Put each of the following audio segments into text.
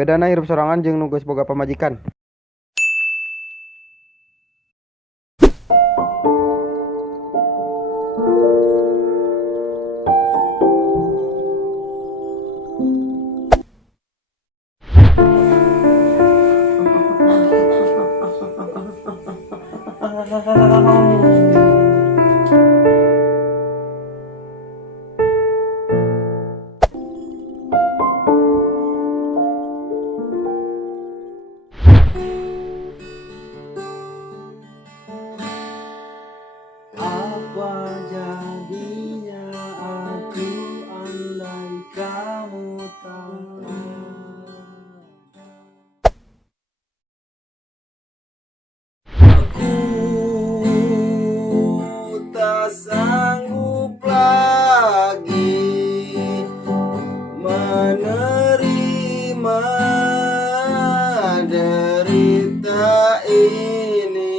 Bedana hirup sorangan jeung nu geus boga pamajikan. Apa jadinya aku andai kamu tahu. Aku tak sanggup lagi menerima derita ini.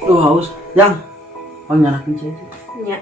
Duh haus, Yang. Pangganakeun cai. Nya.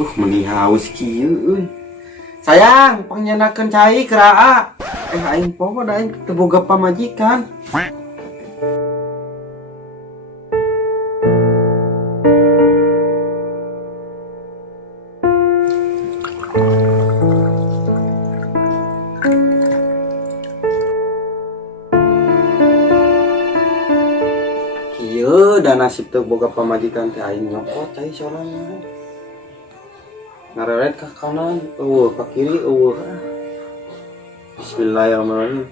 Duh, meni haus kieu euy. Sayang, pangganakeun cai keraa. Aing poho da aing teu boga pamajikan. Kieu da nasib teu boga pamajikan teh aing nyokot cai sorangan. Ngareret ke kanan, ke kiri, Bismillahirrahmanirrahim.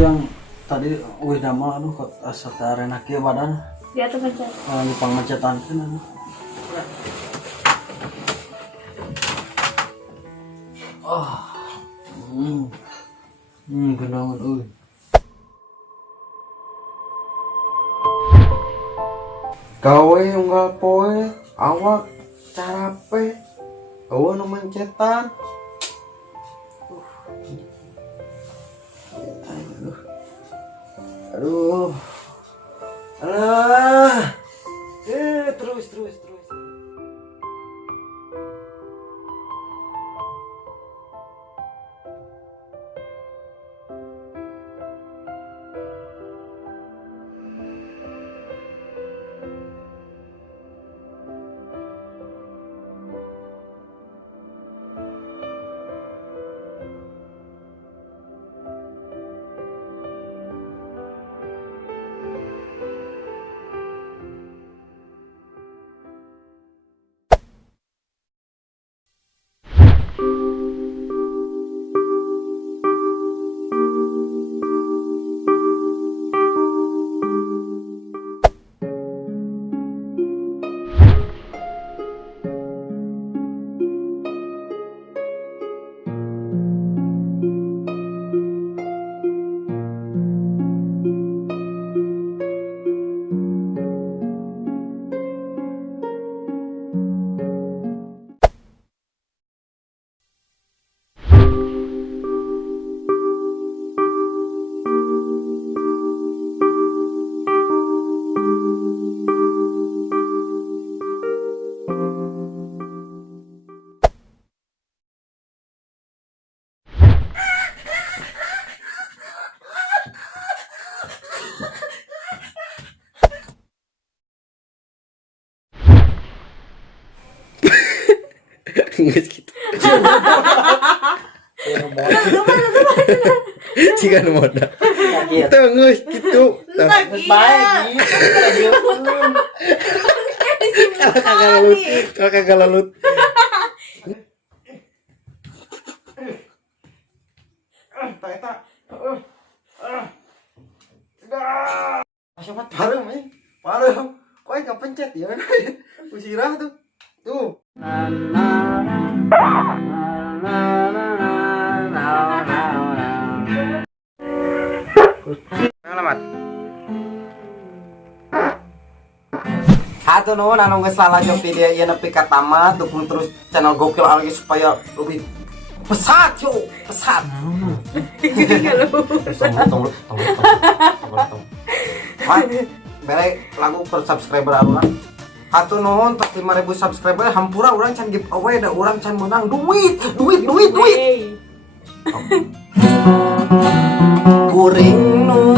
Yang tadi damel aduh kok asa arena kieu badan. Di atas pencet. Di pangmacetankeun aduh. Kenaon euy. Gawe unggal poe, awak carape. Eueuh nu mancetan. Aduh. Alah. Terus. Geus kitu. Jika nu modal. Teu geus kitu. Geus bae Kalau kagak lalut. tak eta. Siapa parem eh? Parem. Kok enggak pencet ya? Usirah tuh. Tuh. Selamat. Aduh nuhun anu geus lalajeng video ieu nepi ka tamat, dukung terus channel Gokil lagi supaya lebih pesat yo, pesat. Tunggu. Bere lagu per subscriber alunan. Atuh nuhun tos 5.000 subscriber hampura urang can giveaway da urang can menang duit. Kuring nu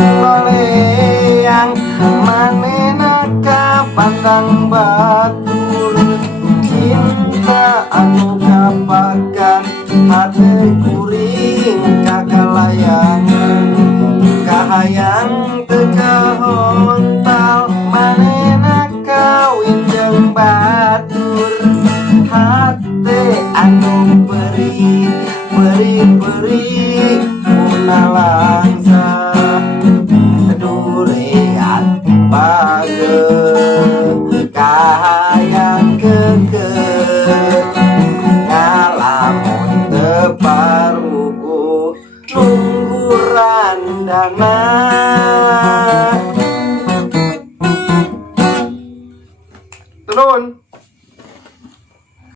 yang manena ka pandang batur cinta anu kapakan hate kuring kagalayangan kahayang teka hontal manena kawin jeung batur hate anu beri langsa durian page kahayang keke ngalamun teparuku nunggu randana